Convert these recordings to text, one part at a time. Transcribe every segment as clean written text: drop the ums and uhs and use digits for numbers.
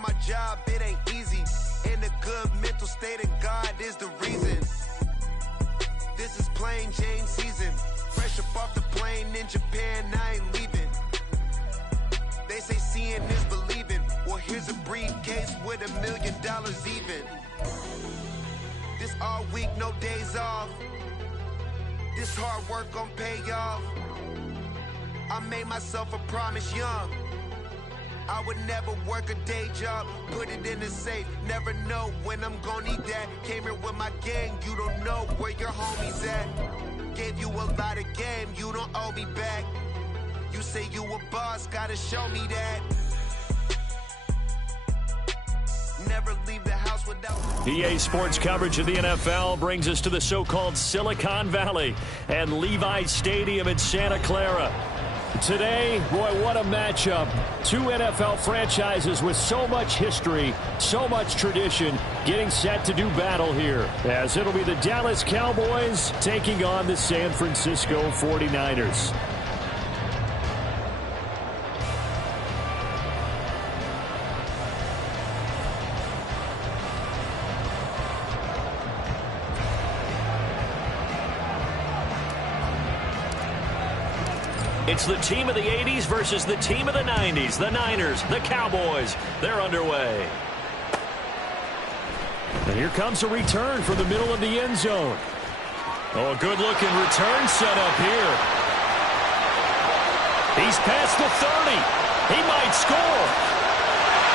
on my job, it ain't easy. In a good mental state, and God is the reason. This is plain Jane season. Fresh up off the plane in Japan, I ain't leaving. They say seeing is believing. Well, here's a briefcase with $1 million even. This all week, no days off. This hard work gon' pay off. I made myself a promise young. I would never work a day job, put it in the safe. Never know when I'm gon' need that. Came here with my gang, you don't know where your homies at. Gave you a lot of game, you don't owe me back. You say you a boss, gotta show me that. Never leave the house without... EA Sports coverage of the NFL brings us to the so-called Silicon Valley and Levi's Stadium in Santa Clara. Today, boy, what a matchup. Two NFL franchises with so much history, so much tradition, getting set to do battle here, as it'll be the Dallas Cowboys taking on the San Francisco 49ers. It's the team of the 80s versus the team of the 90s. The Niners, the Cowboys, they're underway. And here comes a return from the middle of the end zone. Oh, a good-looking return set up here. He's past the 30. He might score.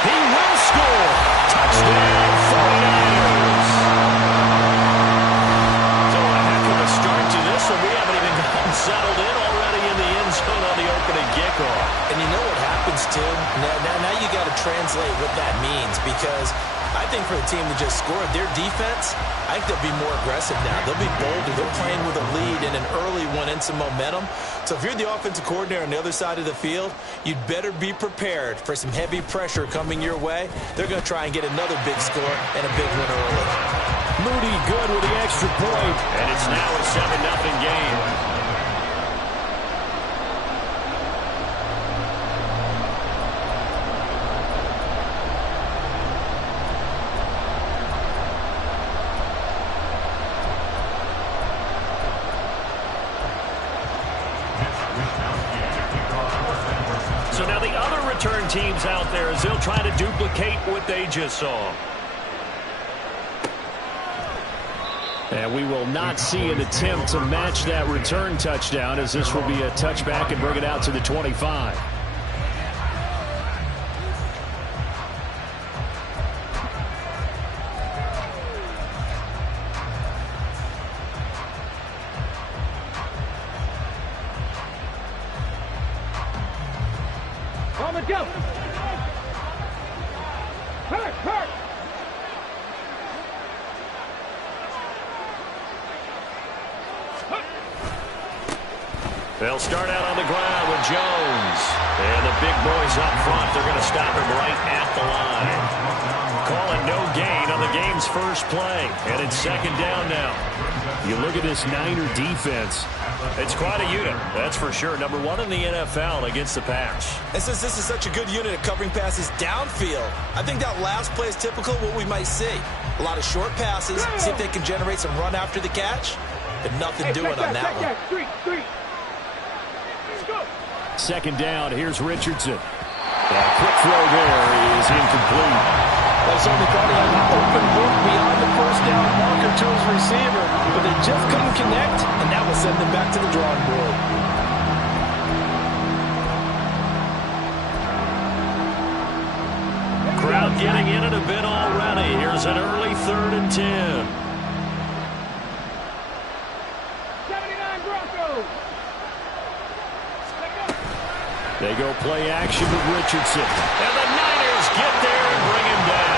He will score. Touchdown, 49ers. So a heck of a start to this one. We haven't even gotten settled in already in the end zone on the opening kickoff. And you know what happens, too? Now you got to translate what that means, because I think for the team to just score, their defense, I think they'll be more aggressive now. They'll be bolder. They're playing with a lead and an early one and some momentum. So if you're the offensive coordinator on the other side of the field, you'd better be prepared for some heavy pressure coming your way. They're going to try and get another big score and a big one early. Moody good with the extra point, and it's now a 7-0 game. So now the other return teams out there as they'll try to duplicate what they just saw. And we will not see an attempt to match that return touchdown, as this will be a touchback and bring it out to the 25. Go! Hurt! They'll start out on the ground with Jones. And the big boys up front, they're going to stop him right at the line. Calling no gain on the game's first play. And it's second down now. You look at this Niner defense. It's quite a unit, that's for sure. Number one in the NFL against the pass. And since this is such a good unit at covering passes downfield, I think that last play is typical of what we might see. A lot of short passes, see if they can generate some run after the catch, but nothing doing on that one. Second down, here's Richardson. That quick throw there is incomplete. Well, certainly thought he had an open look beyond the first down marker to his receiver, but they just couldn't connect, and that will send them back to the drawing board. Crowd getting in it a bit already. Here's an early 3rd and 10. 79 Broncos. They go play action with Richardson. And the Niners get there and bring him down.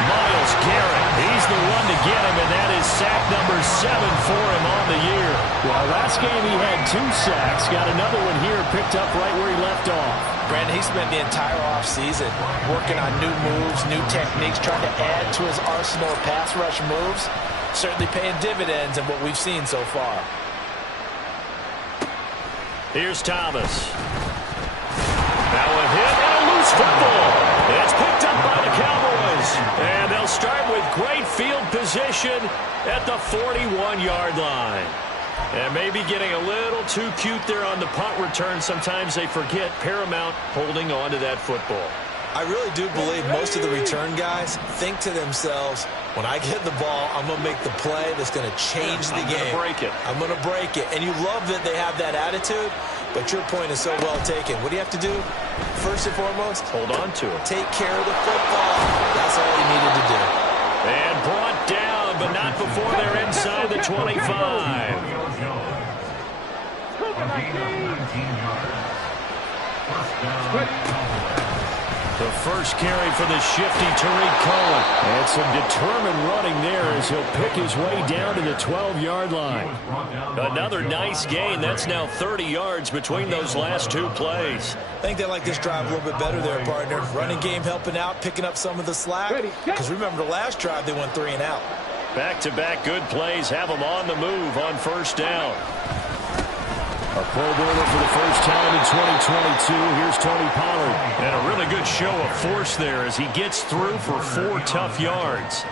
Myles Garrett, he's the one to get him, and that is sack number 7 for him on the year. Well, last game he had 2 sacks. Got another one here picked up right where he left off. Brandon, he spent the entire offseason working on new moves, new techniques, trying to add to his arsenal of pass rush moves. Certainly paying dividends in what we've seen so far. Here's Thomas. Now a hit and a loose football. It's picked up completion at the 41-yard line. And maybe getting a little too cute there on the punt return. Sometimes they forget paramount holding on to that football. I really do believe most of the return guys think to themselves, when I get the ball, I'm going to make the play that's going to change the game. I'm going to break it. And you love that they have that attitude, but your point is so well taken. What do you have to do? First and foremost, hold on to it. Take care of the football. That's all you needed to do. And brought down, but not before they're inside the 25. The first carry for the shifty Tariq Cohen. And some determined running there as he'll pick his way down to the 12-yard line. Another nice gain. That's now 30 yards between those last two plays. I think they like this drive a little bit better there, partner. Running game helping out, picking up some of the slack. Because remember, the last drive they went 3 and out. Back-to-back good plays have them on the move on first down. A Pro Bowler for the first time in 2022. Here's Tony Pollard. And a really good show of force there as he gets through for 4 tough yards.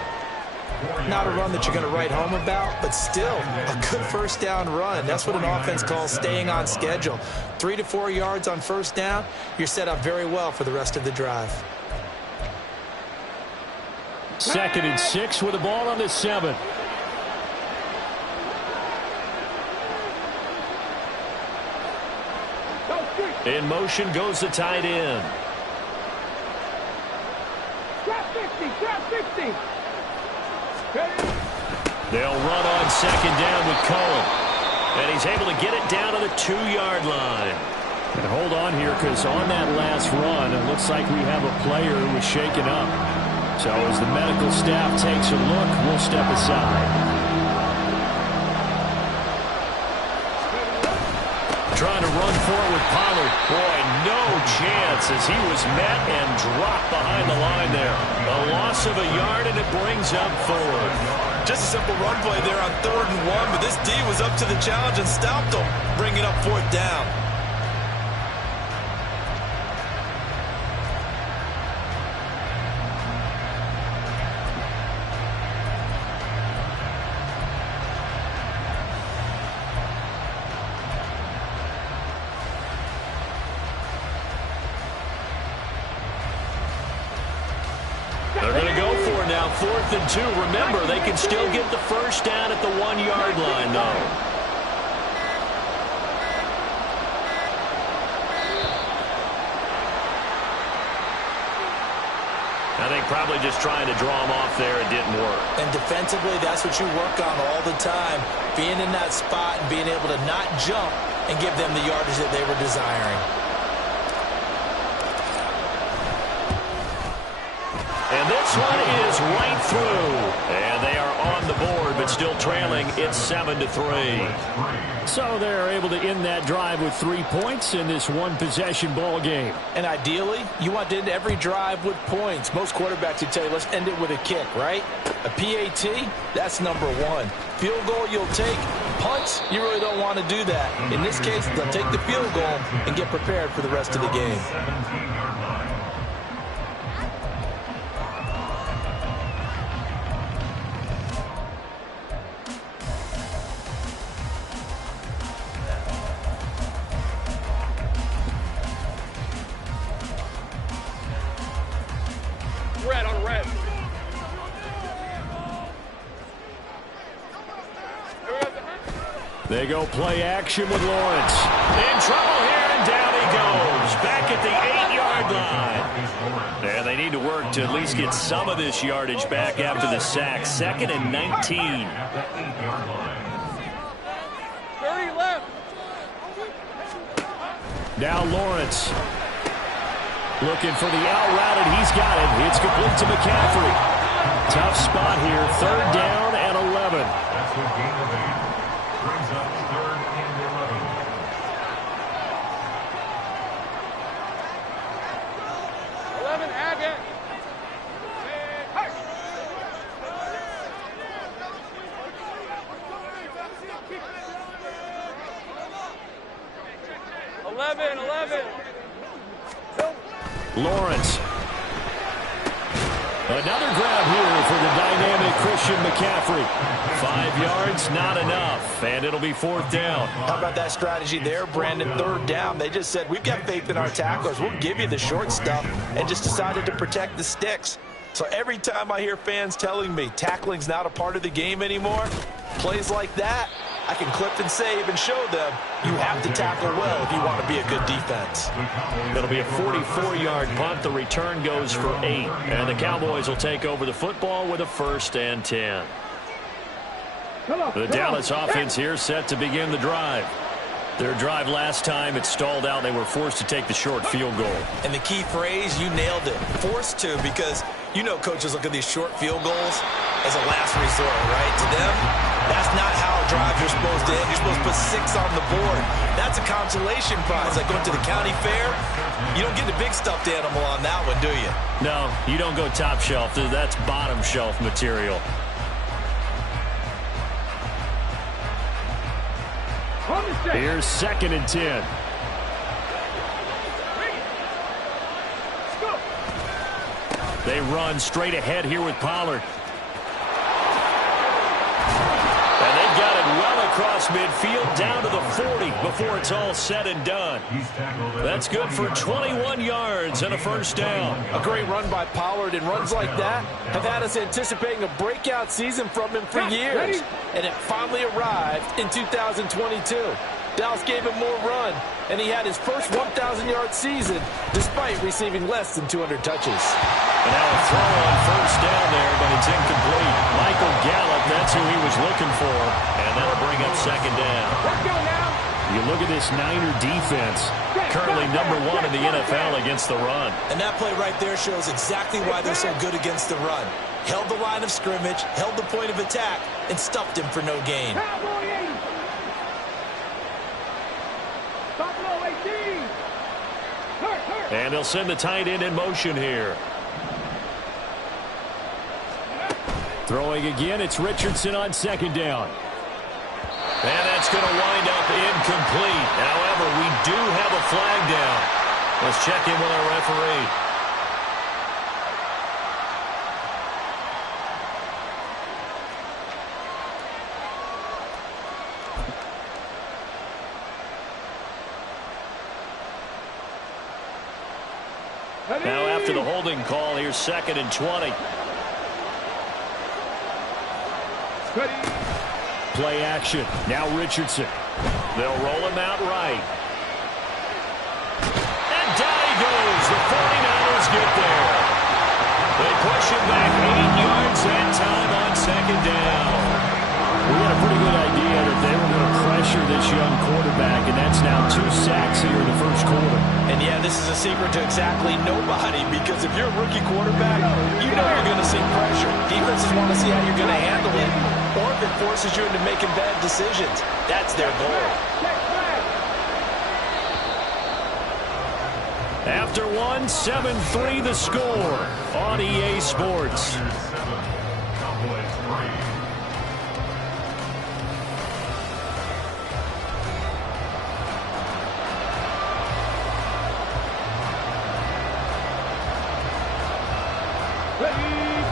Not a run that you're going to write home about, but still a good first down run. That's what an offense calls staying on schedule. 3 to 4 yards on first down. You're set up very well for the rest of the drive. 2nd and 6 with the ball on the 7. In motion goes the tight end. Drop 50, drop 50. They'll run on 2nd down with Cohen. And he's able to get it down to the 2-yard line. And hold on here, because on that last run, it looks like we have a player who was shaken up. So as the medical staff takes a look, we'll step aside. Trying to run for it with Pollard. Boy, no chance as he was met and dropped behind the line there. A loss of a yard, and it brings up 4th. Just a simple run play there on 3rd and 1, but this D was up to the challenge and stopped him, bringing up 4th down. They're going to go for it now, 4th and 2. Remember, they can still get the first down at the 1-yard line, though. I think probably just trying to draw him off there, it didn't work. And defensively, that's what you work on all the time. Being in that spot and being able to not jump and give them the yardage that they were desiring. And this one is right through. And they are on the board, but still trailing. It's 7-3. So they're able to end that drive with 3 points in this one-possession ball game. And ideally, you want to end every drive with points. Most quarterbacks would tell you, let's end it with a kick, right? A PAT, that's number 1. Field goal you'll take. Punts, you really don't want to do that. In this case, they'll take the field goal and get prepared for the rest of the game. Red on red. They go play action with Lawrence. In trouble here, and down he goes. Back at the 8-yard line. And they need to work to at least get some of this yardage back after the sack. 2nd and 19. 30 left. Now Lawrence. Looking for the out route, and he's got it. It's complete to McCaffrey. Tough spot here. 3rd down and 11. That's a gain of 8. Brings up 3rd and 11. 11, Agate. Hey. 11. Lawrence. Another grab here for the dynamic Christian McCaffrey. 5 yards, not enough, and it'll be 4th down. How about that strategy there, Brandon? 3rd down. They just said, we've got faith in our tacklers. We'll give you the short stuff, and just decided to protect the sticks. So every time I hear fans telling me tackling's not a part of the game anymore, plays like that, I can clip and save and show them you have to tackle well if you want to be a good defense. It'll be a 44-yard punt. The return goes for 8. And the Cowboys will take over the football with a 1st and 10. The Dallas offense here set to begin the drive. Their drive last time, it stalled out. They were forced to take the short field goal. And the key phrase, you nailed it. Forced to, because you know coaches look at these short field goals as a last resort, right? To them, that's not how drives are supposed to end. You're supposed to put 6 on the board. That's a consolation prize. Like going to the county fair, you don't get the big stuffed animal on that one, do you? No, you don't go top shelf. That's bottom shelf material. Here's 2nd and 10. They run straight ahead here with Pollard. And they've got it well across midfield down to the 40 before it's all said and done. That's good for 21 yards and a 1st down. A great run by Pollard, and runs like that have had us anticipating a breakout season from him for years. And it finally arrived in 2022. Dallas gave him more run, and he had his first 1,000-yard season despite receiving less than 200 touches. And now a throw on 1st down there, but it's incomplete. Michael Gallup, that's who he was looking for, and that'll bring up 2nd down. Let's go now. You look at this Niner defense, currently number 1 in the NFL against the run. And that play right there shows exactly why they're so good against the run. Held the line of scrimmage, held the point of attack, and stuffed him for no gain. And they'll send the tight end in motion here. Throwing again, it's Richardson on 2nd down. And that's going to wind up incomplete. However, we do have a flag down. Let's check in with our referee. Now after the holding call, here's 2nd and 20. Play action. Now Richardson. They'll roll him out right. And down he goes. The 49ers get there. They push him back 8 yards that time on 2nd down. We had a pretty good idea that they were going to pressure this young quarterback, and that's now 2 sacks here in the 1st quarter. And yeah, this is a secret to exactly nobody, because if you're a rookie quarterback, you know you're going to see pressure. Defenses want to see how you're going to handle it, or if it forces you into making bad decisions. That's their goal. After 7-3 the score on EA Sports.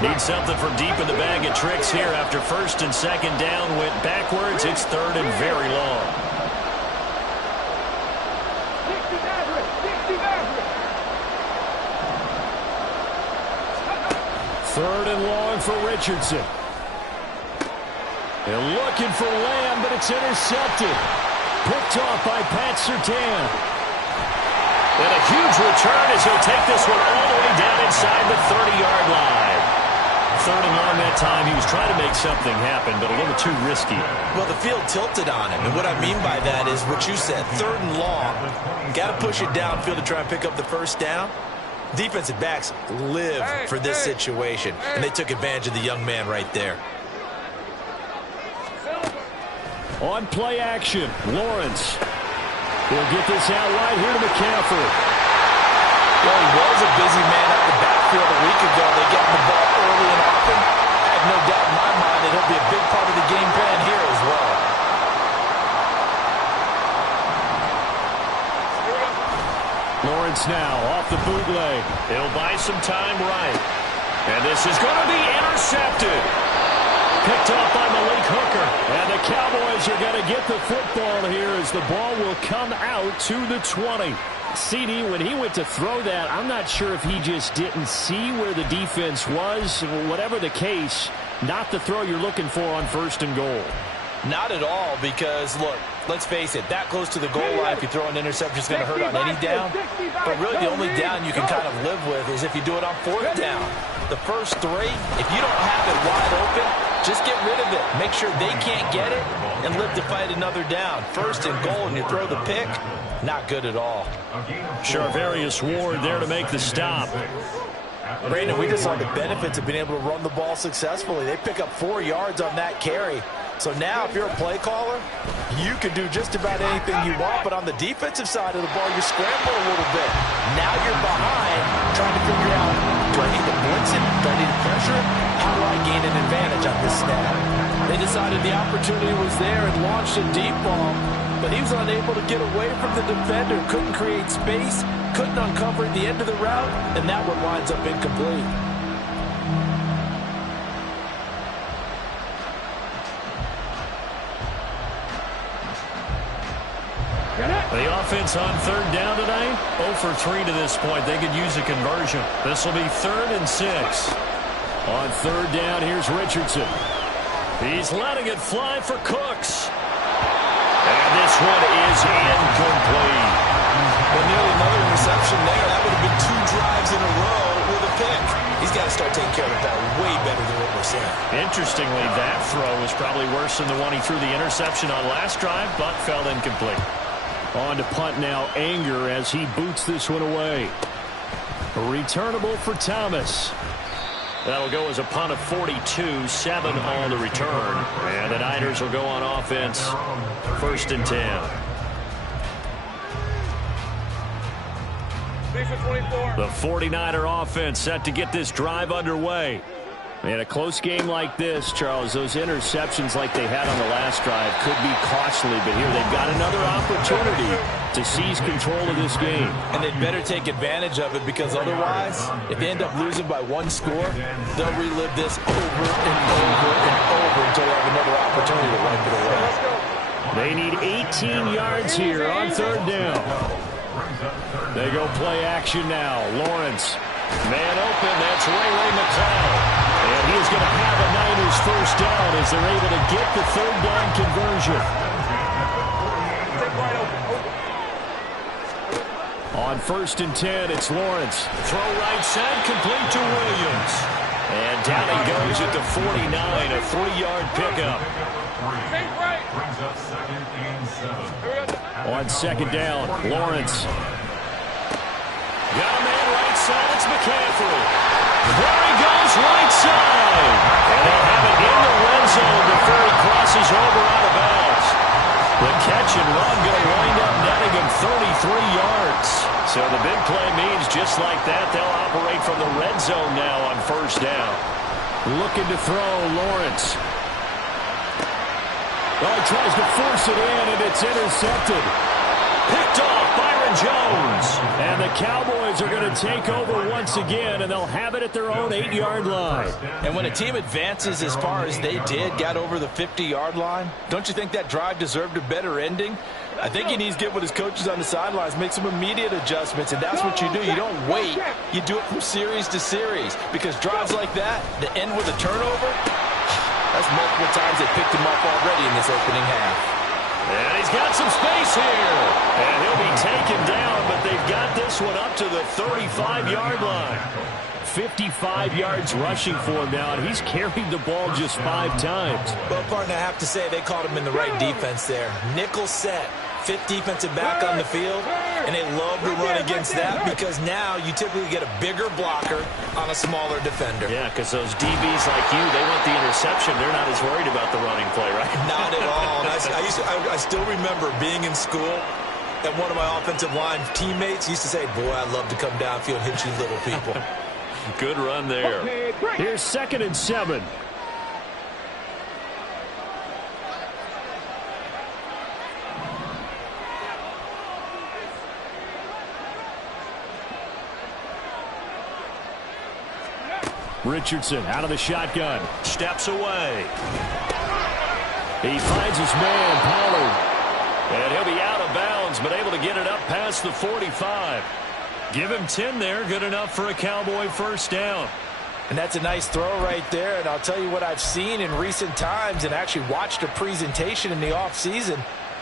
Need something from deep in the bag of tricks here after 1st and 2nd down went backwards. It's 3rd and very long. 3rd and long for Richardson. They're looking for Lamb, but it's intercepted. Picked off by Pat Surtain. And a huge return as he'll take this one all the way down inside the 30-yard line. 3rd and long that time. He was trying to make something happen, but a little too risky. Well, the field tilted on him, and what I mean by that is what you said, 3rd and long. Got to push it downfield to try and pick up the 1st down. Defensive backs live for this situation, and they took advantage of the young man right there. On play action, Lawrence. He'll get this out right here to McCaffrey. Well, he was a busy man out the backfield a week ago. They got him the ball early and often. I have no doubt in my mind that he'll be a big part of the game plan here as well. Lawrence now off the bootleg. He'll buy some time right. And this is going to be intercepted. Picked off by Malik Hooker. And the Cowboys are going to get the football here as the ball will come out to the 20. CD, when he went to throw that, I'm not sure if he just didn't see where the defense was. Whatever the case, not the throw you're looking for on 1st and goal. Not at all, because, look, let's face it, that close to the goal line, if you throw an interception, it's going to hurt on any down. But really, the only down you can kind of live with is if you do it on 4th down. The first 3, if you don't have it wide open, just get rid of it. Make sure they can't get it and live to fight another down. 1st and goal, and you throw the pick, not good at all. Charvarius Ward there to make the stop. Brandon, we just saw the benefits of being able to run the ball successfully. They pick up 4 yards on that carry. So now, if you're a play caller, you can do just about anything you want. But on the defensive side of the ball, you scramble a little bit. Now you're behind, trying to figure out, do I need to blitz it? Do I need to pressure it? How do I gain an advantage on this snap? They decided the opportunity was there and launched a deep ball, but he was unable to get away from the defender. Couldn't create space, couldn't uncover the end of the route, and that one winds up incomplete. The offense on 3rd down tonight, 0 for 3 to this point. They could use a conversion. This will be 3rd and 6. On 3rd down, here's Richardson. He's letting it fly for Cooks. And this one is incomplete. Well, nearly another interception there. That would have been 2 drives in a row with a pick. He's got to start taking care of the ball way better than what we're seeing. Interestingly, that throw was probably worse than the one he threw the interception on last drive, but fell incomplete. On to punt now, Anger as he boots this one away. Returnable for Thomas. That'll go as a punt of 42, 7 on the return. And the Niners will go on offense, 1st and 10. The 49er offense set to get this drive underway. In a close game like this, Charles, those interceptions like they had on the last drive could be costly, but here they've got another opportunity to seize control of this game. And they'd better take advantage of it, because otherwise, if they end up losing by 1 score, they'll relive this over and over and over until they have another opportunity to wipe it away. They need 18 yards here on 3rd down. They go play action now. Lawrence, man open, that's Ray McCloud. And he is going to have a Niners 1st down as they're able to get the 3rd down conversion. On 1st and 10, it's Lawrence. Throw right side, complete to Williams. And down he goes at the 49, a 3-yard pickup. On 2nd down, Lawrence. Got a man right side, it's McCaffrey. There he goes, right side. And they'll have it in the red zone before he crosses over out of bounds. The catch and run going to wind up netting him 33 yards. So the big play means just like that, they'll operate from the red zone now on 1st down. Looking to throw, Lawrence. Oh, he tries to force it in, and it's intercepted. Picked off, Byron Jones. And the Cowboys are going to take over once again, and they'll have it at their own 8-yard line. And when a team advances as far as they did, got over the 50-yard line, don't you think that drive deserved a better ending? I think he needs to get with his coaches on the sidelines, make some immediate adjustments, and that's what you do. You don't wait. You do it from series to series, because drives like that, that end with a turnover, that's multiple times they picked him up already in this opening half. And he's got some space here. And he'll be taken down, but they've got this one up to the 35-yard line. 55 yards rushing for him now, and he's carried the ball just 5 times. Well, partner, I have to say they caught him in the right defense there. Nickel set, 5th defensive back on the field, and they love to run against that, because now you typically get a bigger blocker on a smaller defender. Yeah, because those DBs like you, they want the interception. They're not as worried about the running play, right? Not at all. And I still remember being in school, and one of my offensive line teammates used to say, boy, I'd love to come downfield and hit you little people. Good run there. Here's 2nd and 7. Richardson out of the shotgun. Steps away. He finds his man, Pollard. And he'll be out of bounds, but able to get it up past the 45. Give him 10 there. Good enough for a Cowboy first down. And that's a nice throw right there. And I'll tell you what I've seen in recent times and actually watched a presentation in the offseason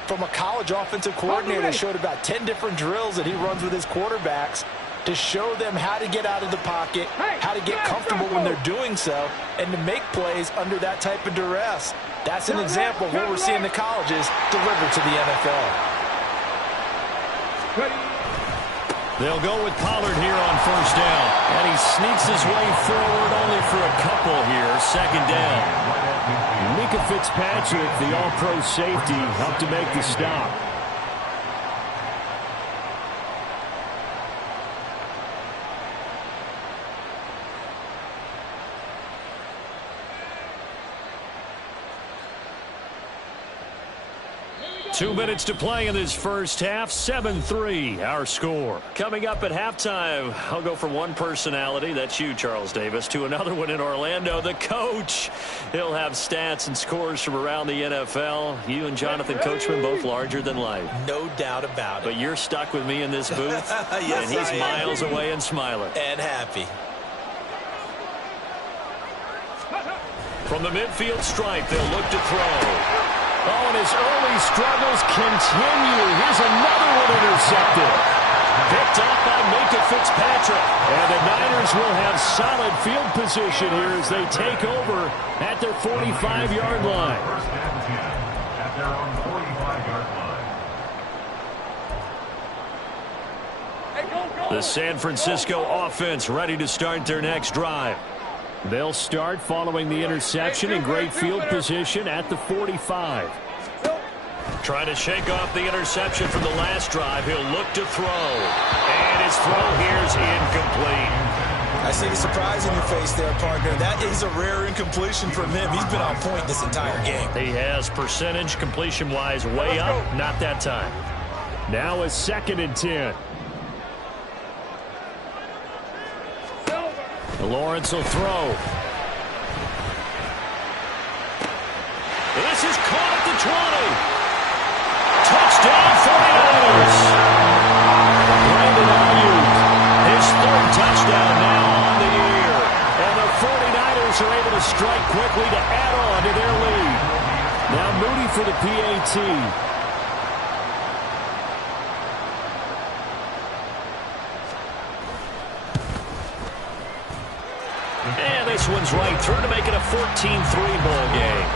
from a college offensive coordinator that showed about 10 different drills that he runs with his quarterbacks to show them how to get out of the pocket, how to get comfortable when they're doing so, and to make plays under that type of duress. That's an example of what we're seeing the colleges deliver to the NFL. They'll go with Pollard here on first down. And he sneaks his way forward only for a couple here. Second down. Mika Fitzpatrick, the all-pro safety, helped to make the stop. Two minutes to play in this first half. 7-3, our score. Coming up at halftime, I'll go from one personality, that's you, Charles Davis, to another one in Orlando, the coach. He'll have stats and scores from around the NFL. You and Jonathan Coachman both larger than life. No doubt about it. But you're stuck with me in this booth, yes, and he's miles away and smiling. And happy. From the midfield stripe, they'll look to throw. Oh, and his early struggles continue. Here's another one intercepted. Picked up by Mika Fitzpatrick. And the Niners will have solid field position here as they take over at their 45-yard line. First and 10 at their own 45-yard line. The San Francisco offense ready to start their next drive. They'll start following the interception in great field position at the 45. Trying to shake off the interception from the last drive. He'll look to throw. And his throw here is incomplete. I see the surprise in your face there, partner. That is a rare incompletion from him. He's been on point this entire game. He has percentage completion-wise way up. Not that time. Now a 2nd and 10. Lawrence will throw. This is caught at the 20. Touchdown 49ers. Brandon Ayuk, his 3rd touchdown now on the year. And the 49ers are able to strike quickly to add on to their lead. Now Moody for the PAT. And this one's right through to make it a 14-3 ball game.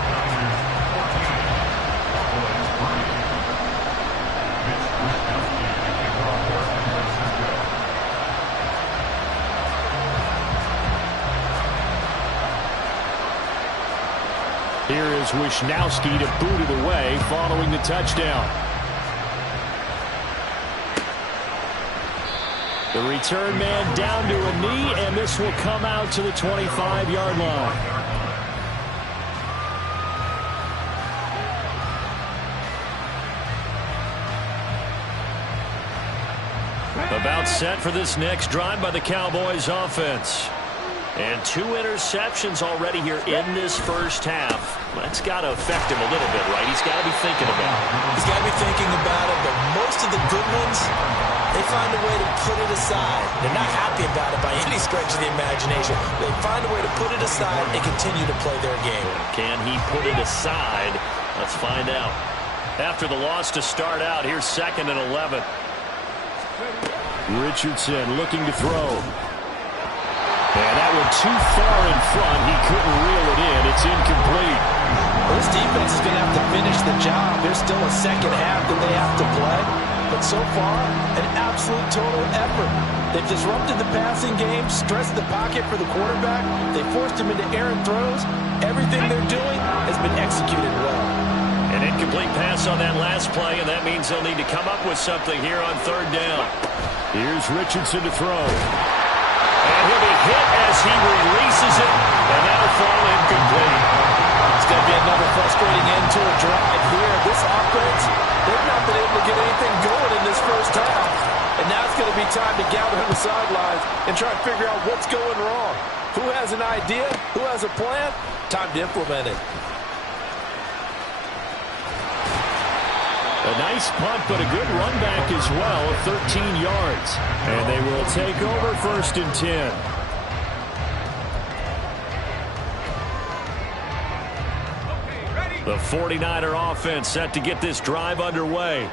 Here is Wisnowski to boot it away following the touchdown. The return man down to a knee, and this will come out to the 25-yard line. About set for this next drive by the Cowboys offense. And 2 interceptions already here in this first half. That's got to affect him a little bit, right? He's got to be thinking about it. He's got to be thinking about it, but most of the good ones, they find a way to put it aside. They're not happy about it by any stretch of the imagination. They find a way to put it aside and continue to play their game. Can he put it aside? Let's find out. After the loss to start out, here's 2nd and 11. Richardson looking to throw. And that one too far in front. He couldn't reel it in. It's incomplete. Well, this defense is going to have to finish the job. There's still a second half that they have to play. But so far, an absolute total effort. They've disrupted the passing game, stressed the pocket for the quarterback. They forced him into errant throws. Everything they're doing has been executed well. An incomplete pass on that last play, and that means they'll need to come up with something here on 3rd down. Here's Richardson to throw. And he'll be hit as he releases it, and that'll fall incomplete. It's going to be another frustrating end to a drive here. This offense, they've not been able to get anything going in this first half. And now it's going to be time to gather on the sidelines and try to figure out what's going wrong. Who has an idea? Who has a plan? Time to implement it. A nice punt, but a good run back as well, 13 yards. And they will take over 1st and 10. The 49er offense set to get this drive underway.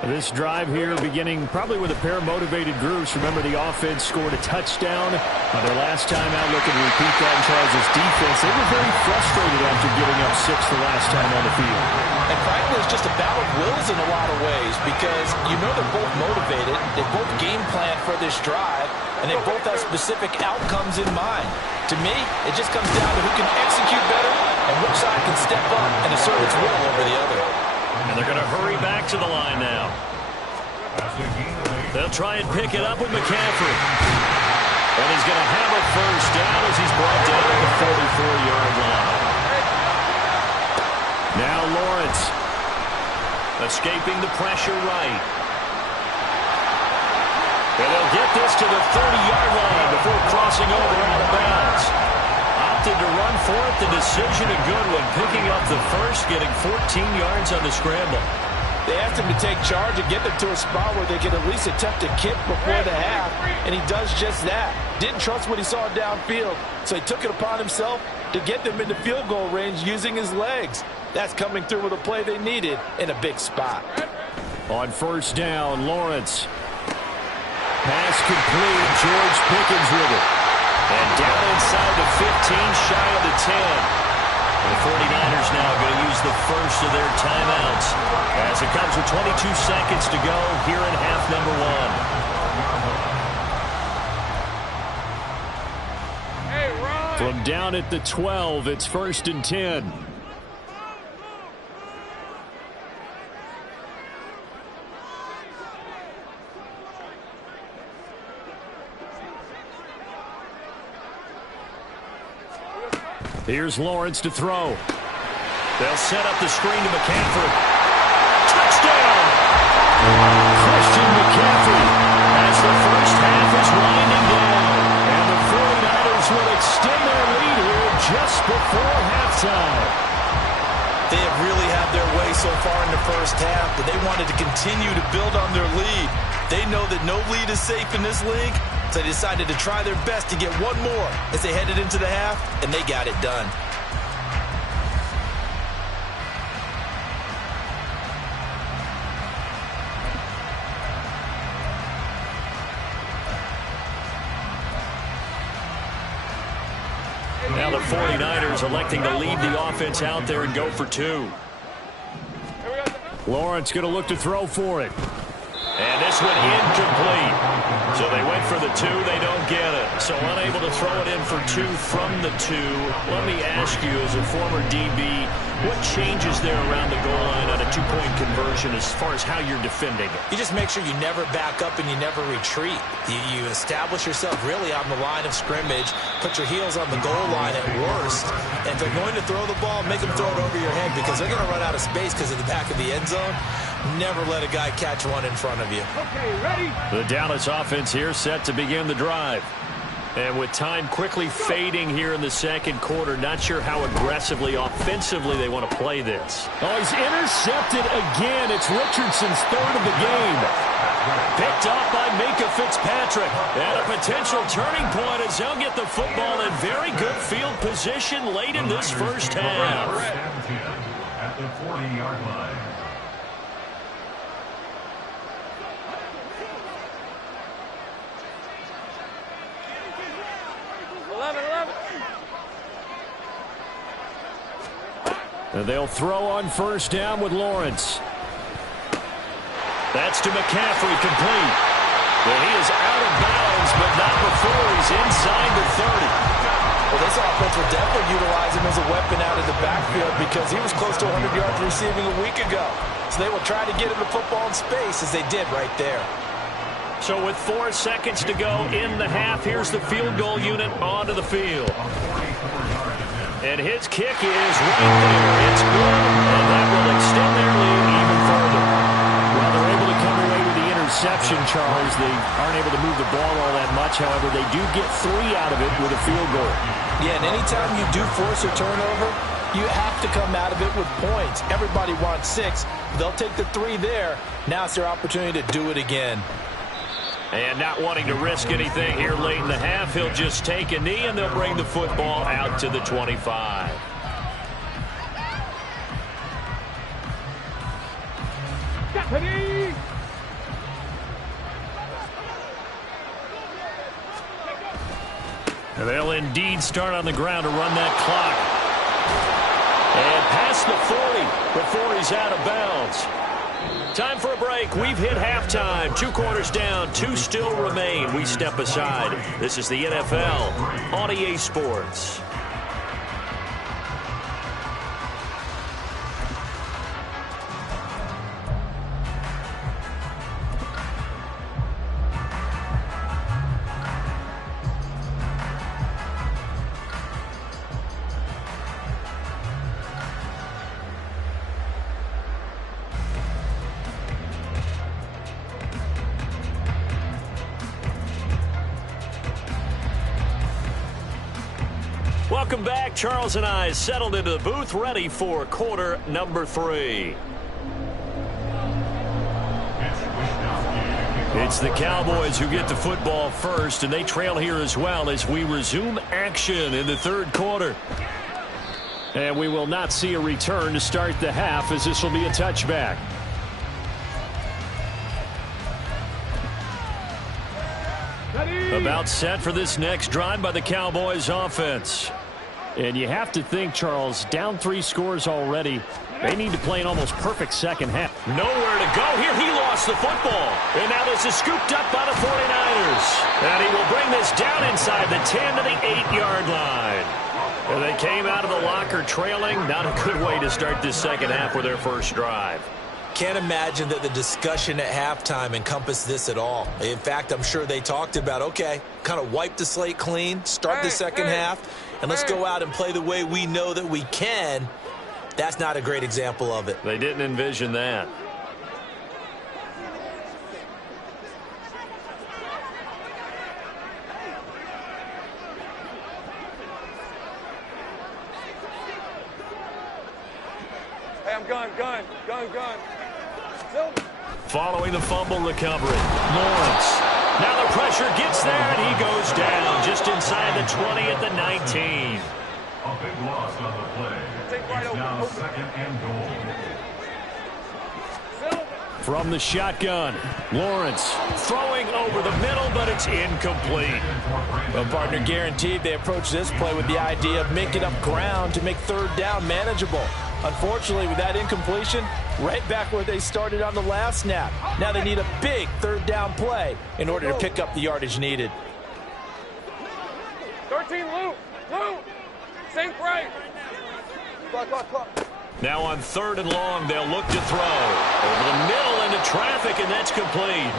This drive here beginning probably with a pair of motivated groups. Remember, the offense scored a touchdown on their last time out. Looking to repeat that in Chargers defense. They were very frustrated after giving up 6 the last time on the field. And frankly, it's just a battle of wills in a lot of ways because you know they're both motivated. They both game plan for this drive, and they both have specific outcomes in mind. To me, it just comes down to who can execute better and which side can step up and assert its will over the other. And they're going to hurry back to the line now. They'll try and pick it up with McCaffrey. And he's going to have a first down as he's brought down at the 44-yard line. Now Lawrence escaping the pressure right. And they'll get this to the 30-yard line before crossing over out of bounds. Opted to run for it. The decision a good one. Picking up the first, getting 14 yards on the scramble. They asked him to take charge and get them to a spot where they could at least attempt a kick before the half, and he does just that. Didn't trust what he saw downfield, so he took it upon himself to get them into field goal range using his legs. That's coming through with a play they needed in a big spot. On 1st down, Lawrence. Pass complete. George Pickens with it. And down inside the 15, shy of the 10. The 49ers now going to use the first of their timeouts as it comes with 22 seconds to go here in half number 1. Hey, run! From down at the 12, it's 1st and 10. Here's Lawrence to throw. They'll set up the screen to McCaffrey. Touchdown! Christian McCaffrey as the first half is winding down. And the 49ers will extend their lead here just before halftime. They have really had their way so far in the first half, but they wanted to continue to build on their lead. They know that no lead is safe in this league, so they decided to try their best to get one more as they headed into the half, and they got it done. Now the 49ers electing to lead the offense out there and go for 2. Lawrence going to look to throw for it. And this one incomplete. So they went for the 2. They don't get it. So unable to throw it in for 2 from the 2. Let me ask you, as a former DB, what changes there around the goal line on a 2-point conversion as far as how you're defending it? You just make sure you never back up and you never retreat. You establish yourself really on the line of scrimmage, put your heels on the goal line at worst. And if they're going to throw the ball, make them throw it over your head because they're going to run out of space because of the back of the end zone. Never let a guy catch one in front of you. Okay, ready? The Dallas offense here set to begin the drive. And with time quickly fading here in the second quarter, not sure how aggressively, offensively they want to play this. Oh, he's intercepted again. It's Richardson's 3rd of the game. Picked off by Minka Fitzpatrick. And a potential turning point as they'll get the football in very good field position late in this first half. At the 40-yard line. 11. And they'll throw on 1st down with Lawrence. That's to McCaffrey, complete. And he is out of bounds, but not before he's inside the 30. Well, this offense will definitely utilize him as a weapon out of the backfield because he was close to 100 yards receiving a week ago. So they will try to get him the football in space as they did right there. So with 4 seconds to go in the half, here's the field goal unit onto the field. And his kick is right there. It's good, and that will extend their lead even further. Well, they're able to come away with the interception. interception, Charles. They aren't able to move the ball all that much. However, they do get 3 out of it with a field goal. Yeah, and anytime you do force a turnover, you have to come out of it with points. Everybody wants 6. They'll take the 3 there. Now it's their opportunity to do it again. And not wanting to risk anything here late in the half, he'll just take a knee, and they'll bring the football out to the 25. And they'll indeed start on the ground to run that clock. And past the 40 before he's out of bounds. Time for a break. We've hit halftime. 2 quarters down. 2 still remain. We step aside. This is the NFL on EA Sports. Welcome back. Charles and I settled into the booth, ready for quarter number 3. It's the Cowboys who get the football first, and they trail here as well as we resume action in the 3rd quarter. And we will not see a return to start the half, as this will be a touchback. About set for this next drive by the Cowboys offense. And you have to think, Charles, down 3 scores already. They need to play an almost perfect second half. Nowhere to go. Here he lost the football. And now this is scooped up by the 49ers. And he will bring this down inside the 10 to the 8-yard line. And they came out of the locker trailing. Not a good way to start this second half with their first drive. Can't imagine that the discussion at halftime encompassed this at all. In fact, I'm sure they talked about, okay, kind of wipe the slate clean, start the second half, and let's go out and play the way we know that we can. That's not a great example of it. They didn't envision that. Hey, I'm gone. Following the fumble recovery, Lawrence. Now the pressure gets there, and he goes down just inside the 20 at the 19. A big loss on the play. It's now 2nd and goal. From the shotgun, Lawrence throwing over the middle, but it's incomplete. Well, partner, guaranteed they approach this play with the idea of making up ground to make 3rd down manageable. Unfortunately, with that incompletion, right back where they started on the last snap. Now they need a big 3rd down play in order to pick up the yardage needed. 13, Lou. Sink right. Clock. Now on 3rd and long, they'll look to throw. Over the middle into traffic, and that's complete.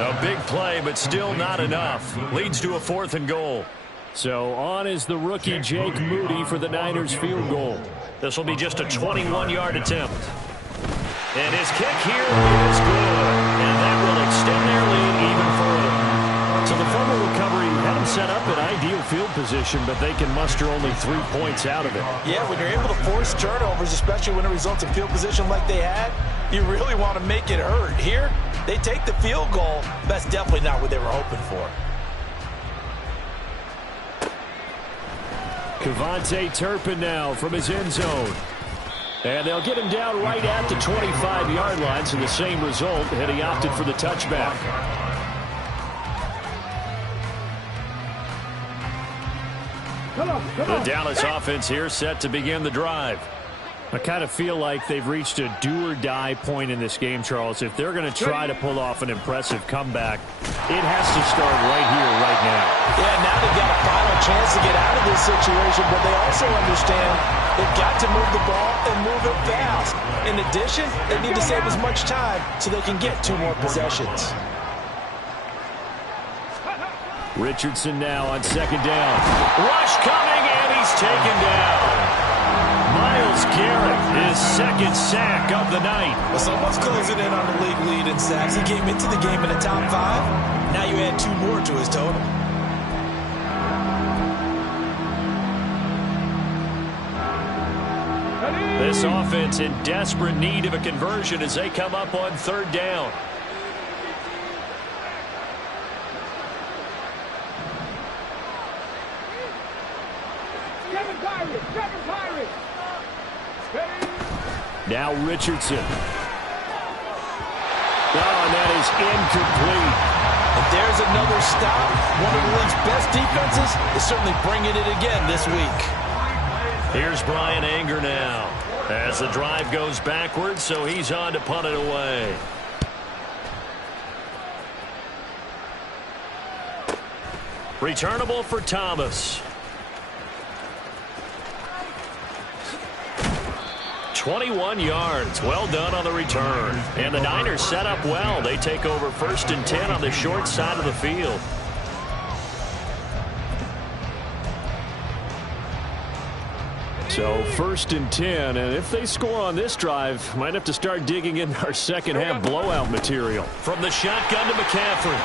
A big play, but still not enough. Leads to a 4th and goal. So on is the rookie Jake Moody for the Niners field goal. This will be just a 21-yard attempt. And his kick here is good. And that will extend their lead even further. So the fumble recovery had them set up in ideal field position, but they can muster only 3 points out of it. Yeah, when you're able to force turnovers, especially when it results in field position like they had, you really want to make it hurt. Here, they take the field goal. That's definitely not what they were hoping for. Kevontae Turpin now from his end zone. And they'll get him down right at the 25-yard line, so the same result, and he opted for the touchback. The Dallas offense here set to begin the drive. I kind of feel like they've reached a do-or-die point in this game, Charles. If they're going to try to pull off an impressive comeback, it has to start right here, right now. Yeah, now they've got a final chance to get out of this situation, but they also understand they've got to move the ball and move it fast. In addition, they need to save as much time so they can get 2 more possessions. Richardson now on 2nd down. Rush coming, and he's taken down. Miles Myles Garrett, his second sack of the night. Well, someone's closing in on the league lead in sacks. He came into the game in the top 5. Now you add 2 more to his total. This offense in desperate need of a conversion as they come up on 3rd down. Now Richardson. Oh, and that is incomplete. And there's another stop. One of the league's best defenses is certainly bringing it again this week. Here's Brian Anger now as the drive goes backwards, so he's on to punt it away. Returnable for Thomas. 21 yards. Well done on the return. And the Niners set up well. They take over 1st and 10 on the short side of the field. So 1st and 10, and if they score on this drive, might have to start digging in our second half blowout material. From the shotgun to McCaffrey.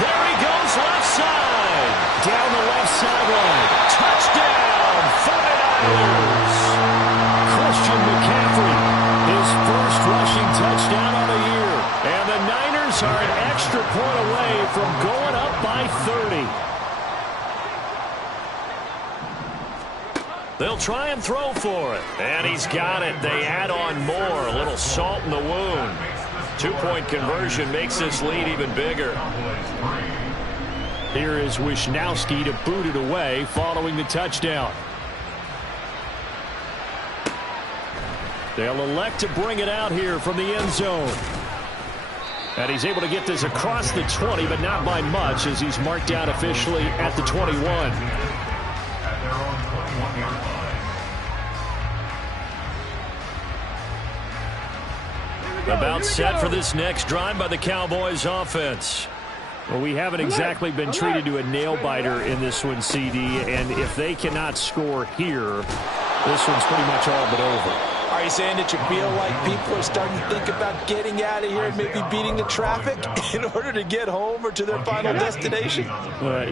There he goes left side. Down the left sideline. Touchdown, 49ers. Christian McCaffrey, his first rushing touchdown of the year. And the Niners are an extra point away from going up by 30. They'll try and throw for it. And he's got it. They add on more. A little salt in the wound. 2-point conversion makes this lead even bigger. Here is Wisnowski to boot it away following the touchdown. They'll elect to bring it out here from the end zone. And he's able to get this across the 20, but not by much as he's marked down officially at the 21. About set for this next drive by the Cowboys offense. Well, we haven't exactly been treated to a nail-biter in this one, CD, and if they cannot score here, this one's pretty much all but over. Are you saying that you feel like people are starting to think about getting out of here and maybe beating the traffic in order to get home or to their final destination?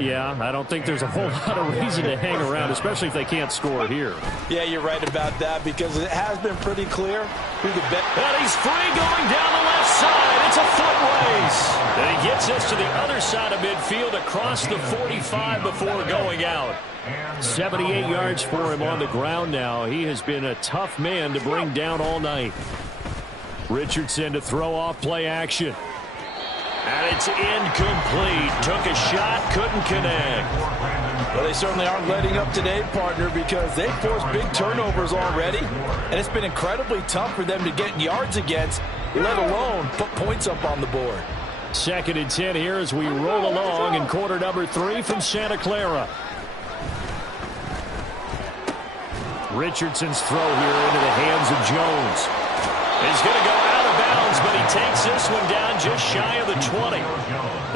Yeah, I don't think there's a whole lot of reason to hang around, especially if they can't score here. Yeah, you're right about that because it has been pretty clear who the best. And he's free going down the left side. It's a foot race. And he gets us to the other side of midfield across the 45 before going out. 78 yards for him on the ground now. He has been a tough man to bring down all night. Richardson to throw off play action. And it's incomplete. Took a shot, couldn't connect. Well, they certainly aren't letting up today, partner, because they've forced big turnovers already. And it's been incredibly tough for them to get yards against, let alone put points up on the board. 2nd and 10 here as we roll along in quarter number 3 from Santa Clara. Richardson's throw here into the hands of Jones. He's going to go out of bounds, but he takes this one down just shy of the 20.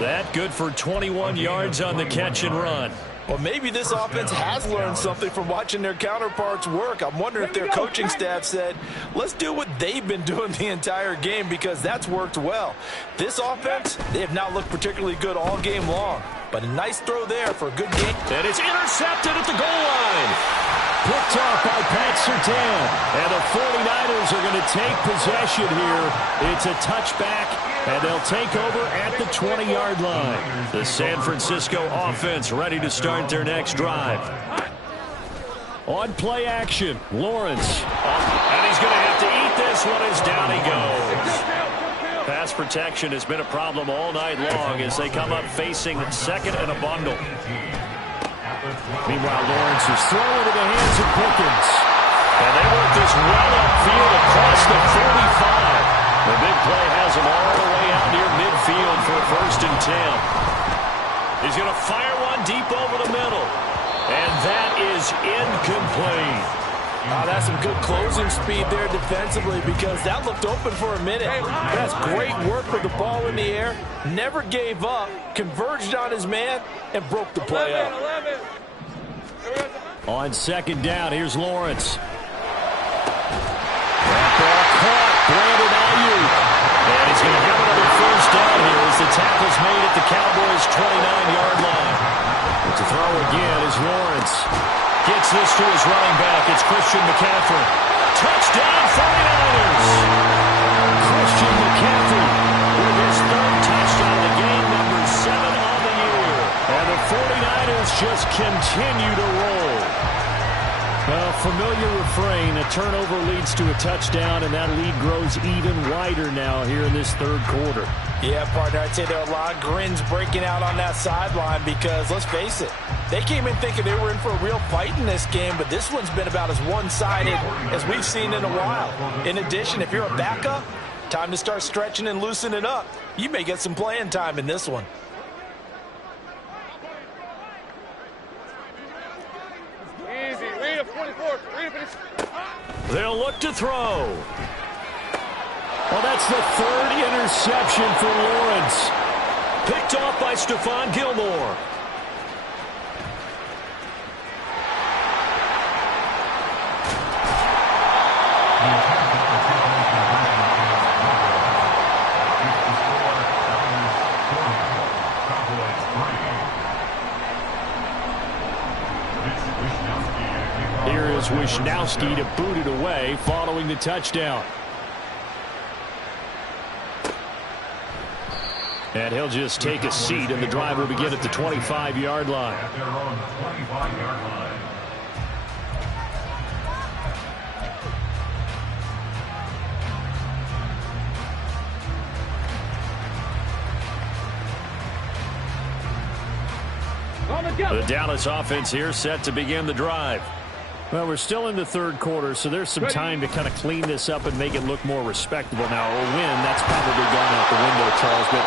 That good for 21 yards on the catch and run. Well, maybe this offense has learned something from watching their counterparts work. I'm wondering if their coaching staff said, let's do what they've been doing the entire game because that's worked well. This offense, they have not looked particularly good all game long. But a nice throw there for a good game. And it's intercepted at the goal line. Picked off by Pat Surtain. And the 49ers are going to take possession here. It's a touchback, and they'll take over at the 20-yard line. The San Francisco offense ready to start their next drive. On play action, Lawrence. And he's going to have to eat this one as down he goes. Pass protection has been a problem all night long as they come up facing 2nd and a bundle. Meanwhile, Lawrence is thrown into the hands of Pickens. And they work this well upfield across the 45. The big play has him all the way out near midfield for 1st and 10. He's going to fire one deep over the middle. And that is incomplete. That's some good closing speed there defensively because that looked open for a minute. That's great work with the ball in the air. Never gave up, converged on his man, and broke the play up. On second down, here's Lawrence. That ball caught. Brandon Ayuk. And he's going to have another first down here as the tackle's made at the Cowboys' 29-yard line. To throw again is Lawrence. Gets this to his running back. It's Christian McCaffrey. Touchdown 49ers. Christian McCaffrey with his third touchdown of the game, number 7 on the year. And the 49ers just continue to roll. Well, familiar refrain, a turnover leads to a touchdown, and that lead grows even wider now here in this third quarter. Yeah, partner, I'd say there are a lot of grins breaking out on that sideline because, let's face it, they came in thinking they were in for a real fight in this game, but this one's been about as one-sided as we've seen in a while. In addition, if you're a backup, time to start stretching and loosening up. You may get some playing time in this one. Easy. Read it, 44. Read it. They'll look to throw. Well, that's the third interception for Lawrence. Picked off by Stephon Gilmore. Here is Wisnowski to boot it away following the touchdown. And he'll just take a seat, and the drive will begin at the 25-yard line. At their own 25-yard line. The Dallas offense here set to begin the drive. Well, we're still in the third quarter, so there's some time to kind of clean this up and make it look more respectable. Now, a win, that's probably gone out the window, Charles, but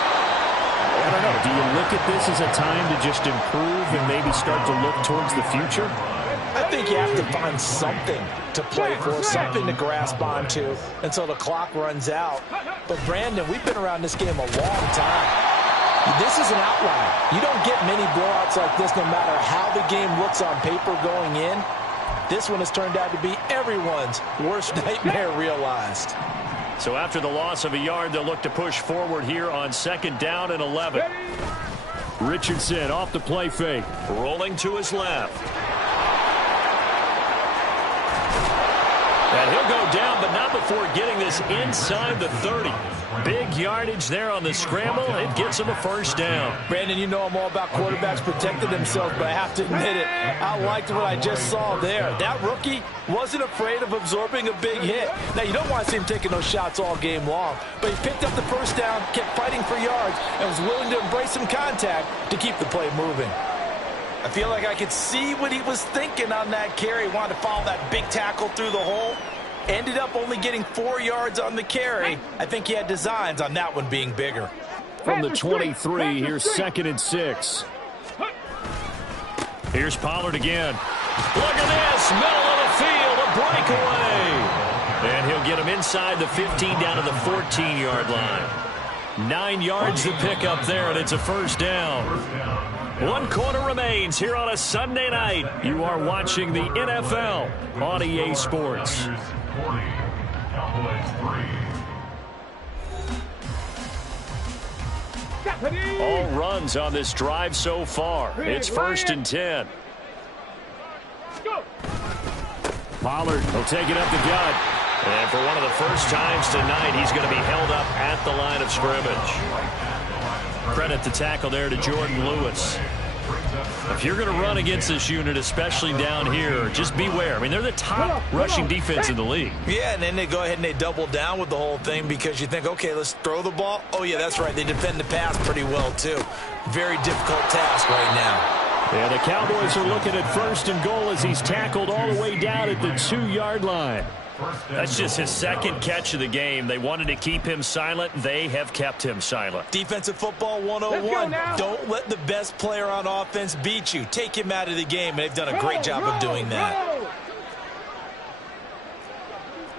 I don't know. Do you look at this as a time to just improve and maybe start to look towards the future? I think you have to find something to play for, something to grasp onto until the clock runs out. But, Brandon, we've been around this game a long time. This is an outlier. You don't get many blowouts like this no matter how the game looks on paper going in. This one has turned out to be everyone's worst nightmare realized. So after the loss of a yard, they'll look to push forward here on second down and 11. Richardson off the play fake. Rolling to his left. And he'll go down, but not before getting this inside the 30. Big yardage there on the scramble. It gets him a first down. Brandon, you know I'm all about quarterbacks protecting themselves, but I have to admit it. I liked what I just saw there. That rookie wasn't afraid of absorbing a big hit. Now, you don't want to see him taking those shots all game long, but he picked up the first down, kept fighting for yards, and was willing to embrace some contact to keep the play moving. I feel like I could see what he was thinking on that carry. He wanted to follow that big tackle through the hole. Ended up only getting 4 yards on the carry. I think he had designs on that one being bigger. From the 23, here's 2nd and 6. Here's Pollard again. Look at this, middle of the field, a breakaway. And he'll get him inside the 15 down to the 14-yard line. 9 yards to pick up there, and it's a first down. 1 quarter remains here on a Sunday night. You are watching the NFL on EA Sports. 40, Cowboys 3. All runs on this drive so far. It's 1st and 10. Pollard will take it up the gut. And for one of the first times tonight, he's going to be held up at the line of scrimmage. Credit the tackle there to Jordan Lewis. If you're going to run against this unit, especially down here, just beware. I mean, they're the top rushing defense in the league. Yeah, and then they go ahead and they double down with the whole thing because you think, okay, let's throw the ball. Oh, yeah, that's right. They defend the pass pretty well, too. Very difficult task right now. Yeah, the Cowboys are looking at 1st and goal as he's tackled all the way down at the 2-yard line. That's just his 2nd catch of the game. They wanted to keep him silent. They have kept him silent. Defensive football 101. Don't let the best player on offense beat you. Take him out of the game, and they've done a great job of doing that.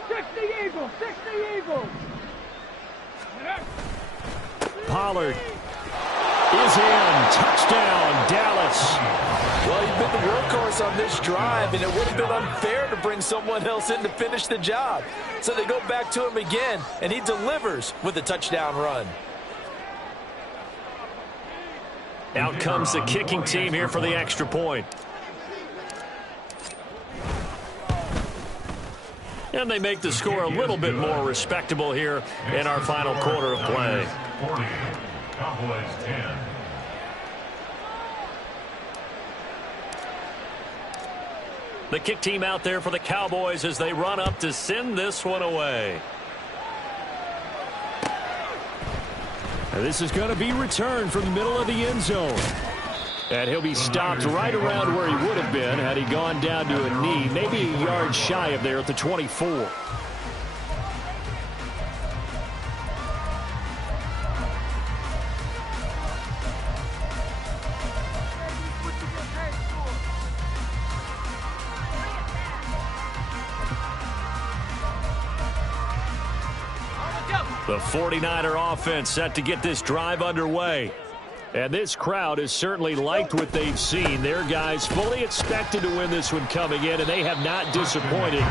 60 Eagles, 60 Eagles. Pollard is in. Touchdown, Dallas. Well, you've been the workhorse on this drive, and it would have been unfair to bring someone else in to finish the job. So they go back to him again, and he delivers with a touchdown run. Out comes the kicking team here for the extra point. And they make the score a little bit more respectable here in our final quarter of play. 40, Cowboys 10. The kick team out there for the Cowboys as they run up to send this one away. And this is going to be returned from the middle of the end zone. And he'll be stopped right around where he would have been had he gone down to a knee, maybe a yard shy of there at the 24. The 49er offense set to get this drive underway. And this crowd has certainly liked what they've seen. Their guys fully expected to win this one coming in, and they have not disappointed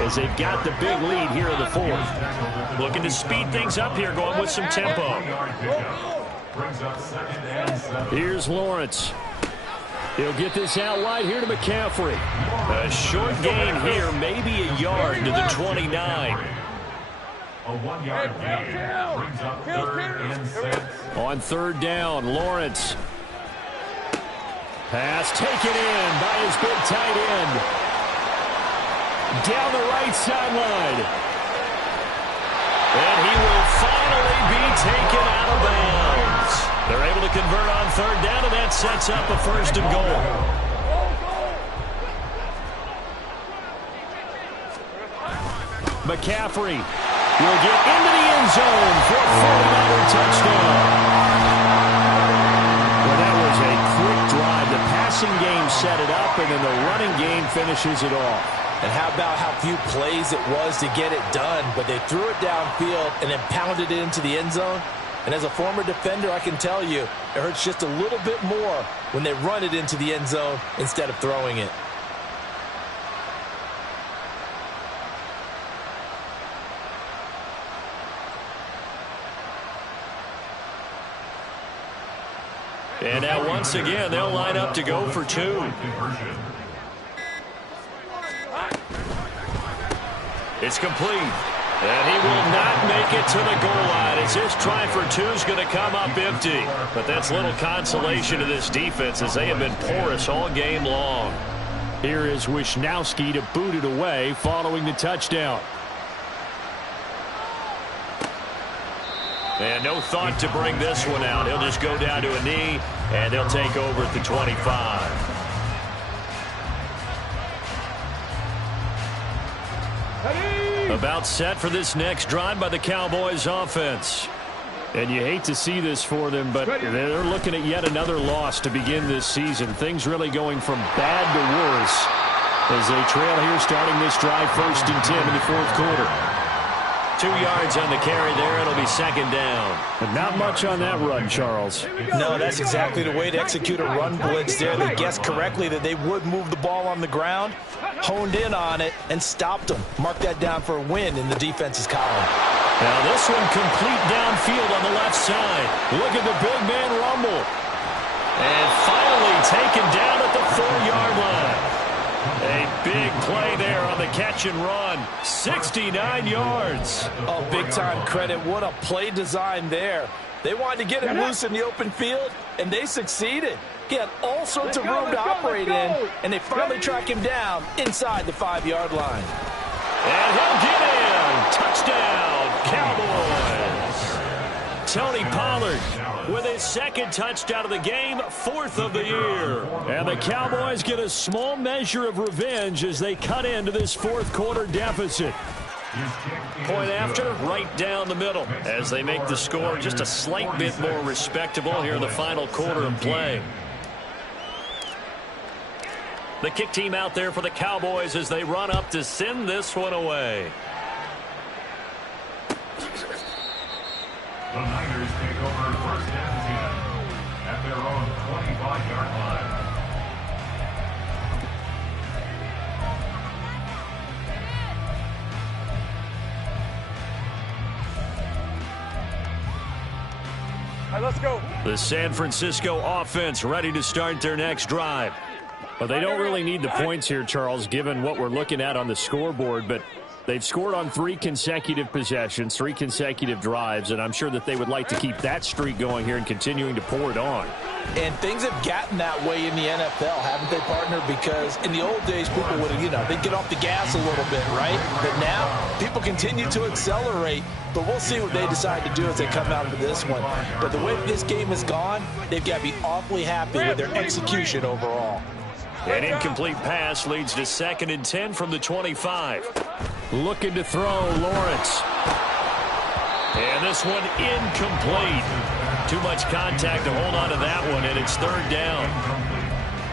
as they've got the big lead here in the fourth. Looking to speed things up here, going with some tempo. Here's Lawrence. He'll get this out wide here to McCaffrey. A short gain here, maybe a yard to the 29. A 1-yard gain brings up 3rd and 6. On 3rd down, Lawrence. Pass taken in by his big tight end. Down the right sideline. And he will finally be taken out of bounds. They're able to convert on 3rd down, and that sets up a 1st and goal. McCaffrey will get into the end zone for a 49er touchdown. Well, that was a quick drive. The passing game set it up, and then the running game finishes it off. And how about how few plays it was to get it done, but they threw it downfield and then pounded it into the end zone. And as a former defender, I can tell you, it hurts just a little bit more when they run it into the end zone instead of throwing it. And now once again, they'll line up to go for 2. It's complete. And he will not make it to the goal line as his try for 2 is going to come up empty. But that's little consolation to this defense as they have been porous all game long. Here is Wisnowski to boot it away following the touchdown. And no thought to bring this one out. He'll just go down to a knee, and they'll take over at the 25. About set for this next drive by the Cowboys offense. And you hate to see this for them, but they're looking at yet another loss to begin this season. Things really going from bad to worse as they trail here starting this drive 1st and 10 in the 4th quarter. 2 yards on the carry there. It'll be 2nd down. But not much on that run, Charles. No, that's exactly the way to execute a run blitz there. They guessed correctly that they would move the ball on the ground, honed in on it, and stopped them. Mark that down for a win in the defense's column. Now this one complete downfield on the left side. Look at the big man rumble. And finally taken down at the 4-yard line. A big play there on the catch and run. 69 yards. Oh, big-time credit. What a play design there. They wanted to get him loose in the open field, and they succeeded. He had all sorts of room to operate in, and they finally track him down inside the 5-yard line. And he'll get in. Touchdown, Cowboys. Tony Pollard with his 2nd touchdown of the game, 4th of the year. And the Cowboys get a small measure of revenge as they cut into this 4th quarter deficit. Point after, right down the middle, as they make the score just a slight bit more respectable here in the final quarter of play. The kick team out there for the Cowboys as they run up to send this one away. The Niners take over 1st and 10 at their own 25-yard line. right, let's go. The San Francisco offense ready to start their next drive. Well, they don't really need the points here, Charles, given what we're looking at on the scoreboard, but they've scored on 3 consecutive possessions, 3 consecutive drives, and I'm sure that they would like to keep that streak going here and continuing to pour it on. And things have gotten that way in the NFL, haven't they, partner? Because in the old days, people would, they'd get off the gas a little bit, right? But now, people continue to accelerate. But we'll see what they decide to do as they come out of this one. But the way this game has gone, they've got to be awfully happy with their execution overall. An incomplete pass leads to 2nd and 10 from the 25. Looking to throw, Lawrence. And this one incomplete. Too much contact to hold on to that one, and it's 3rd down.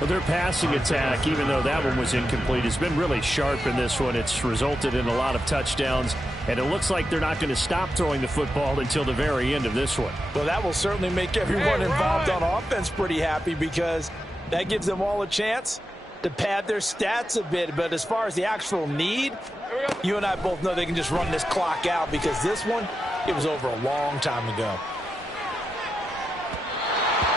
Well, their passing attack, even though that one was incomplete, has been really sharp in this one. It's resulted in a lot of touchdowns, and it looks like they're not going to stop throwing the football until the very end of this one. Well, that will certainly make everyone involved on offense pretty happy, because that gives them all a chance to pad their stats a bit. But as far as the actual need, you and I both know they can just run this clock out, because this one, it was over a long time ago.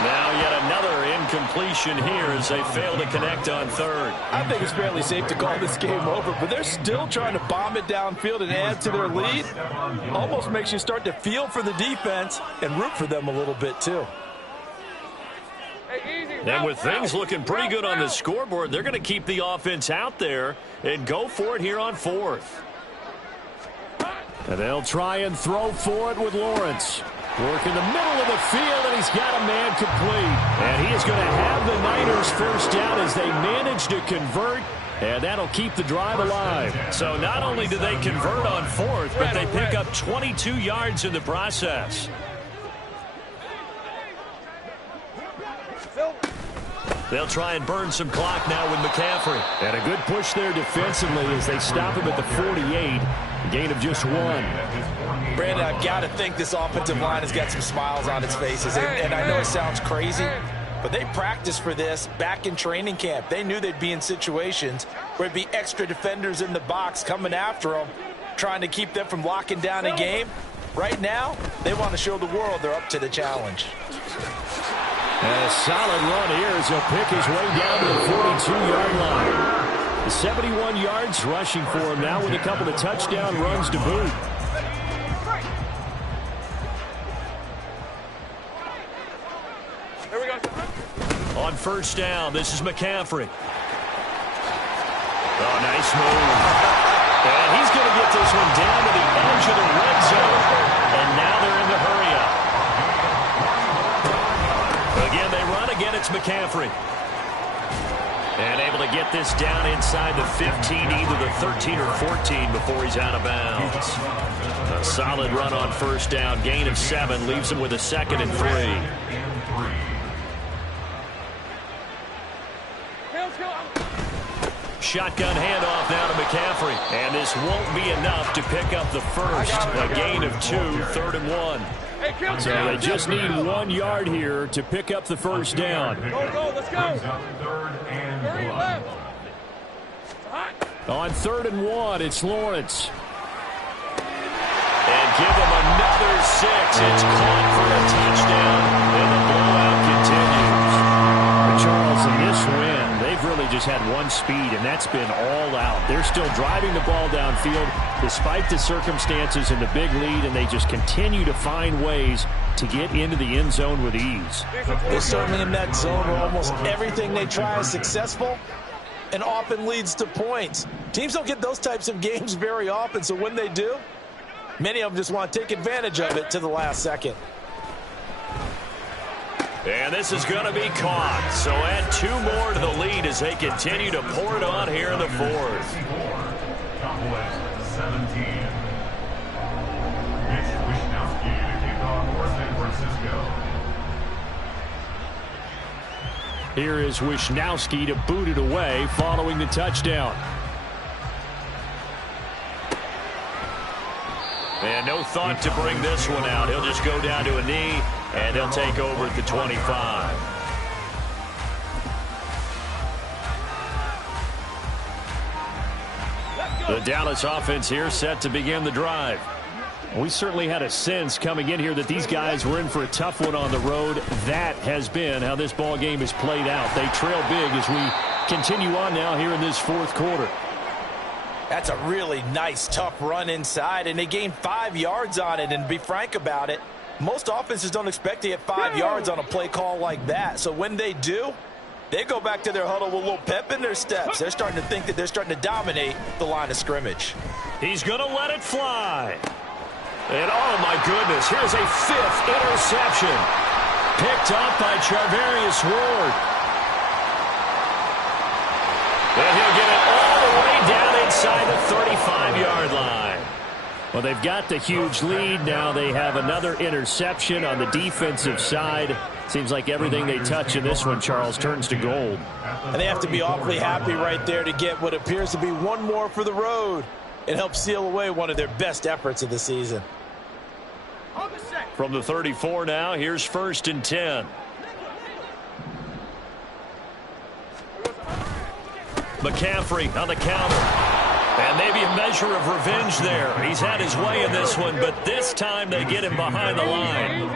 Now yet another incompletion here as they fail to connect on 3rd. I think it's fairly safe to call this game over, but they're still trying to bomb it downfield and add to their lead. Almost makes you start to feel for the defense and root for them a little bit too. And with things looking pretty good on the scoreboard, they're going to keep the offense out there and go for it here on 4th. And they'll try and throw for it with Lawrence. Work in the middle of the field, and he's got a man complete. And he is going to have the Niners first down as they manage to convert, and that'll keep the drive alive. So not only do they convert on 4th, but they pick up 22 yards in the process. They'll try and burn some clock now with McCaffrey. And a good push there defensively as they stop him at the 48. A gain of just 1. Brandon, I've got to think this offensive line has got some smiles on its faces. And I know it sounds crazy, but they practiced for this back in training camp. They knew they'd be in situations where there'd be extra defenders in the box coming after them, trying to keep them from locking down a game. Right now, they want to show the world they're up to the challenge. And a solid run here as he'll pick his way down to the 42-yard line. The 71 yards rushing for him now with a couple of touchdown runs to boot. Here we go. On 1st down, this is McCaffrey. Oh, nice move. And he's going to get this one down to the edge of the red zone. And now they're in the hurry-up. Again, they run again. It's McCaffrey. And able to get this down inside the 15, either the 13 or 14 before he's out of bounds. A solid run on 1st down. Gain of 7 leaves him with a 2nd and 3. Shotgun handoff now to McCaffrey. And this won't be enough to pick up the first. A gain of 2, 3rd and 1. So they just need 1 yard here to pick up the first down. Go, let's go. On 3rd and 1, it's Lawrence. And give him another 6. It's caught for a touchdown, and the blowout continues. But Charles, in this win, they've really just had one speed, and that's been all out. They're still driving the ball downfield despite the circumstances and the big lead, and they just continue to find ways to get into the end zone with ease. They're certainly in that zone where almost everything they try is successful and often leads to points. Teams don't get those types of games very often, so when they do, many of them just want to take advantage of it to the last second. And this is going to be caught. So add 2 more to the lead as they continue to pour it on here in the 4th. Cowboys 17. Mitch Wishnowsky to kick off for San Francisco. Here is Wishnowsky to boot it away following the touchdown. And no thought to bring this one out. He'll just go down to a knee, and he'll take over at the 25. The Dallas offense here set to begin the drive. We certainly had a sense coming in here that these guys were in for a tough one on the road. That has been how this ball game has played out. They trail big as we continue on now here in this fourth quarter. That's a really nice, tough run inside, and they gained 5 yards on it. And to be frank about it, most offenses don't expect to get 5 yards on a play call like that. So when they do, they go back to their huddle with a little pep in their steps. They're starting to think that they're starting to dominate the line of scrimmage. He's going to let it fly. And, oh, my goodness, here's a 5th interception. Picked up by Charvarius Ward. And he'll get it all the way down inside the 35-yard line. Well, they've got the huge lead. Now they have another interception on the defensive side. Seems like everything they touch in this one, Charles, turns to gold. And they have to be awfully happy right there to get what appears to be one more for the road and help seal away one of their best efforts of the season. From the 34 now, here's 1st and 10. McCaffrey on the counter. And maybe a measure of revenge there. He's had his way in this one, but this time they get him behind the line.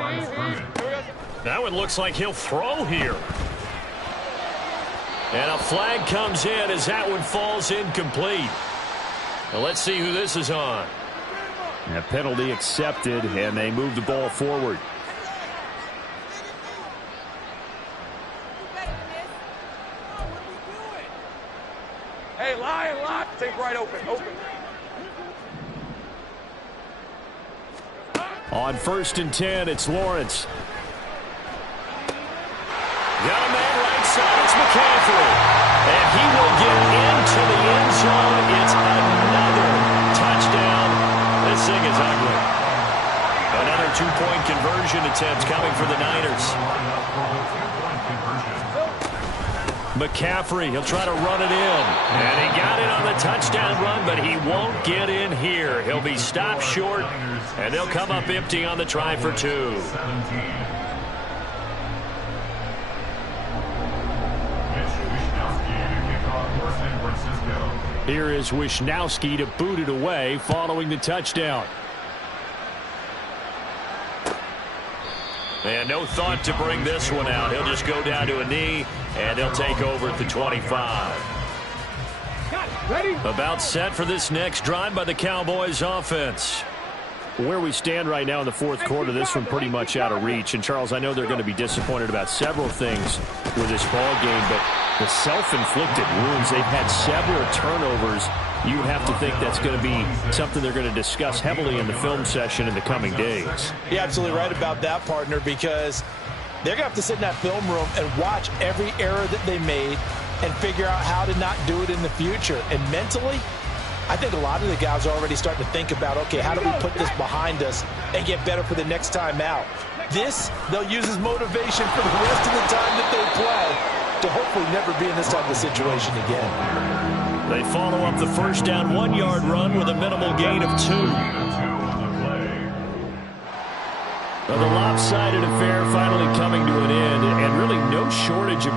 That one looks like he'll throw here. And a flag comes in as that one falls incomplete. Well, let's see who this is on. And a penalty accepted, and they move the ball forward. Hey, line. Take right open. On 1st and 10, it's Lawrence. Got a man right side. It's McCaffrey. And he will get into the end zone. It's another touchdown. This thing is ugly. Another 2-point conversion attempt coming for the Niners. McCaffrey, he'll try to run it in. And he got it on the touchdown run, but he won't get in here. He'll be stopped short, and they'll come up empty on the try for 2. Here is Wisnowski to boot it away following the touchdown. And no thought to bring this one out. He'll just go down to a knee, and he'll take over at the 25. Ready? About set for this next drive by the Cowboys offense. Where we stand right now in the fourth quarter, this one pretty much out of reach. And, Charles, I know they're going to be disappointed about several things with this ball game, but the self-inflicted wounds, they've had several turnovers. You have to think that's going to be something they're going to discuss heavily in the film session in the coming days. You're absolutely right about that, partner, because they're going to have to sit in that film room and watch every error that they made and figure out how to not do it in the future. And mentally, I think a lot of the guys are already starting to think about, okay, how do we put this behind us and get better for the next time out? This, they'll use as motivation for the rest of the time that they play to hopefully never be in this type of situation again. They follow up the first down 1-yard run with a minimal gain of 2. Well, the lopsided affair finally coming to an end, and really no shortage of